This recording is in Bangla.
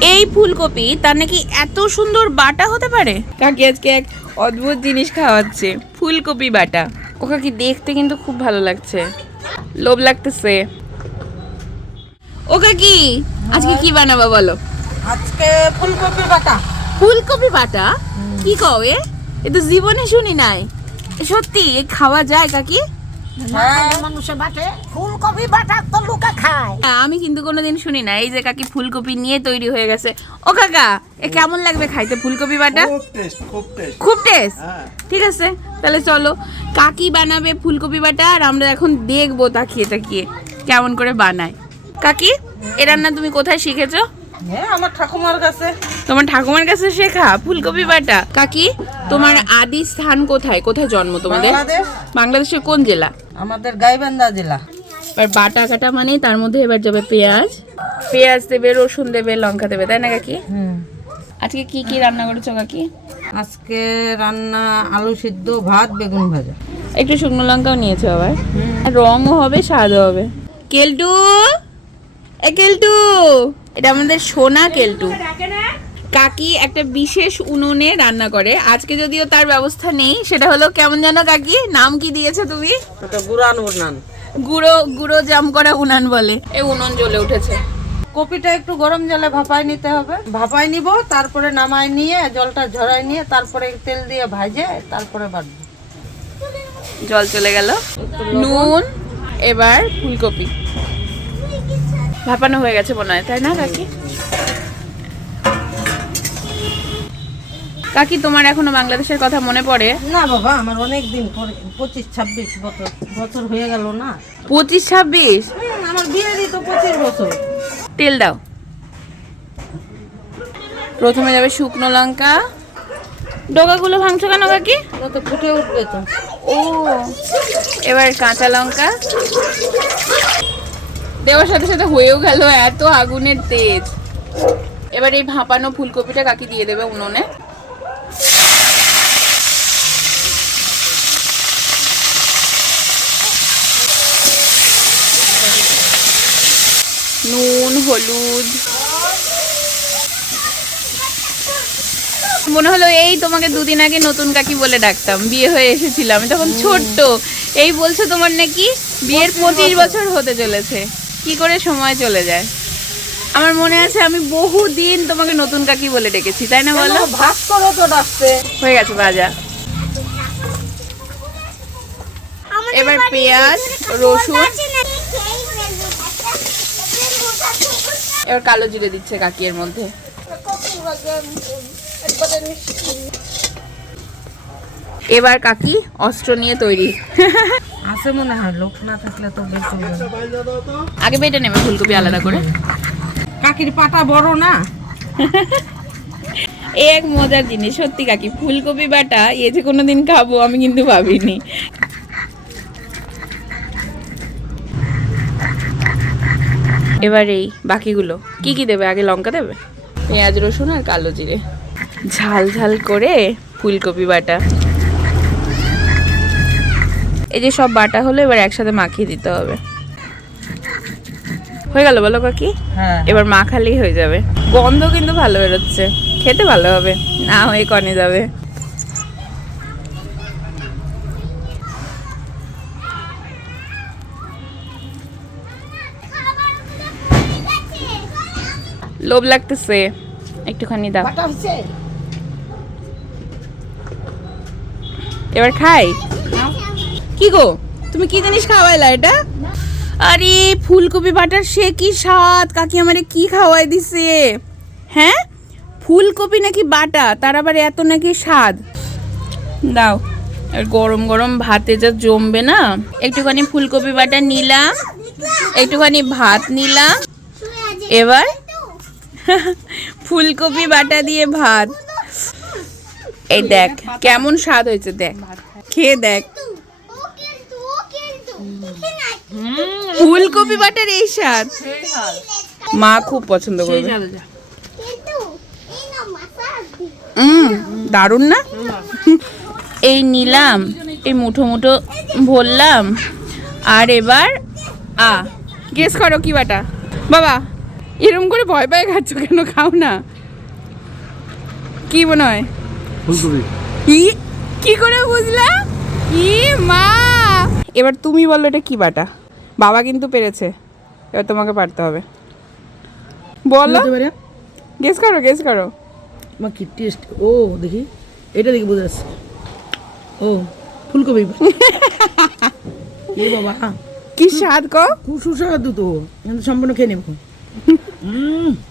এই ফুলকপি তার নাকি এত সুন্দর বাটা হতে পারে? কাকি আজকে এক অদ্ভুত জিনিস খাওয়াচ্ছে ফুলকপি বাটা। ও কাকি দেখতে কিন্তু খুব ভালো লাগছে। লোভ লাগতেছে। ও কাকি আজকে কি বানাবো বলো? আজকে ফুলকপি বাটা। ফুলকপি বাটা? কি কও এ? এ তো জীবনে শুনি নাই। এ সত্যি খাওয়া যায় কাকি? হ্যাঁ? মানুষে বাটে ফুলকপি বাটা তো লোকে খায়। আমি কিন্তু কোনোদিন শুনি না এই যে কাকি ফুলকপি নিয়ে তৈরি হয়ে গেছে। ও কাকা এ কেমন লাগবে খাইতে ফুলকপি বাটা? খুব টেস্ট খুব টেস্ট খুব টেস্ট হ্যাঁ। ঠিক আছে তাহলে চলো কাকি বানাবে ফুলকপি বাটা আর আমরা এখন দেখব তাকিয়ে তাকিয়ে কেমন করে বানায়। কাকি এ রান্না তুমি কোথায় শিখেছো? হ্যাঁ আমার ঠাকুমার কাছে। তোমার ঠাকুমার কাছে শেখা ফুলকপি বাটা? কাকি তোমার আদি স্থান কোথায়? কোথায় জন্ম তোমাদের? বাংলাদেশের কোন জেলা? আমাদের গাইবান্ধা জেলা। এবার বাটা কাটা মানে তার মধ্যে এবার যাবে পেঁয়াজ। পেঁয়াজ দেবে রসুন দেবে লঙ্কা দেবে তাই না কাকি? হুম। আজকে কি কি রান্না করেছ কাকি? আজকে রান্না আলু সিদ্ধ ভাত বেগুন ভাজা। একটু শুকনো লঙ্কাও নিয়েছো আবার। আর রঙও হবে স্বাদও হবে। কেলটু? এ কেলটু এটা আমাদের সোনা কেলটু। কাকি একটা বিশেষ উনুনে রান্না করে। আজকে যদিও তার ব্যবস্থা নেই সেটা হলো কেমন জানো কাকি? নাম কি দিয়েছে তুমি? গুড়ান উড়নান গুঁড়ো গুঁড়ো জাম করা উনান বলে। এই উনুন জ্বলে উঠেছে। কপিটা একটু গরম জলে ভাপায় নিতে হবে। ভাপায় নিব তারপরে নামায় নিয়ে জলটা ঝরাই নিয়ে তারপরে তেল দিয়ে ভাজে তারপরে বাটবো। জল চলে গেল। নুন এবার ফুলকপি। ভাপানো হয়ে গেছে মনে হয় তাই না কাকি? কাকি তোমার এখনও বাংলাদেশের কথা মনে পড়ে? না বাবা আমার অনেক দিন পরে পঁচিশ ছাব্বিশ বছর বছর হয়ে গেল না। পঁচিশ ছাব্বিশ? আমার বিয়েরই তো পঁচিশ বছর। তেল দাও। প্রথমে যাবে শুকনো লঙ্কা। ডোকাগুলো ভাঙছো কেন কাকি? ও তো ফুটে উঠবে তো। ও এবার কাঁচা লঙ্কা। দেওয়ার সাথে সাথে হয়েও গেল এত আগুনের তেজ। এবার এই ভাপানো ফুলকপিটা কাকি দিয়ে দেবে উনুনে। নুন হলুদ। মনে হলো এই তোমাকে দুদিন আগে নতুন কাকি বলে ডাকতাম বিয়ে হয়ে এসেছিলাম তখন ছোট্ট। এই বলছো তোমার নাকি বিয়ের পঁচিশ বছর হতে চলেছে। কি করে সময় চলে যায়? আমার মনে আছে আমি বহু দিন তোমাকে নতুন কাকি বলে ডেকেছি তাই না বলো? ভাত করো তো ডাকতে হয়ে গেছে ভাজা এবার পেঁয়াজ রসুন। এবার কালো জিরে দিচ্ছে কাকি এর মধ্যে। এবার কাকি অস্ত্র নিয়ে তৈরি। আছে মনে হয় লোক না থাকলে তো বেশ আগে বেটে নেবে ফুলকপি আলাদা করে। কাকির পাতা বড় না? এই এক মজার জিনিস সত্যি কাকি ফুলকপি বাটা এ যে কোনোদিন খাব আমি কিন্তু ভাবিনি। এবার এই বাকিগুলো। কি কি দেবে? আগে লঙ্কা দেবে? পেঁয়াজ রসুন আর কালো জিরে। ঝাল ঝাল করে ফুলকপি বাটা। এই যে সব বাটা হলো এবার একসাথে মাখিয়ে দিতে হবে। হয়ে গেল বলো কাকি? হ্যাঁ। এবার মাখালেই হয়ে যাবে। গন্ধ কিন্তু ভালো বেরোচ্ছে। খেতে ভালো হবে। না হয়ে কনে যাবে। লোভ লাগতেছে। একটুখানি দাও। এবার খাই? কি গো? তুমি কি জিনিস খাওয়াইলা এটা? আরে ফুলকপি বাটার সে কি স্বাদ? কাকি আমারে কি খাওয়াই দিছে? হ্যাঁ? ফুলকপি নাকি বাটা তার আবার এত নাকি স্বাদ? দাও আর গরম গরম ভাতে যা জমবে না? একটুখানি ফুলকপি বাটা নিলাম। একটুখানি ভাত নিলাম। এবার ফুলকপি বাটা দিয়ে ভাত। এই দেখ কেমন স্বাদ হয়েছে দেখ। খেয়ে দেখ। ফুলকপি বাটার এই স্বাদ। মা খুব পছন্দ করবে। হুম দারুণ না? এই নিলাম এই মুঠো মুঠো ভরলাম। আর এবার আ গেস করো কি বাটা? বাবা এরম করে ভয় পায় খাচ্ছ কেন? খাও না। কি মনে হয়? ফুলকপি। কি? করে বুঝলা? কি মা! এবার তুমি বলো এটা কি বাটা? বাবা কিন্তু পেরেছে। এবার তোমাকে পারতে হবে। বলো। গেস করো গেস করো। মা কি টেস্ট ও দেখি। এটা দেখি বোঝা যাচ্ছে। ও ফুলকপি। এ বাবা। কি স্বাদ কো খুব সুস্বাদু তো। কিন্তু সম্পূর্ণ খেয়ে নেব। mm.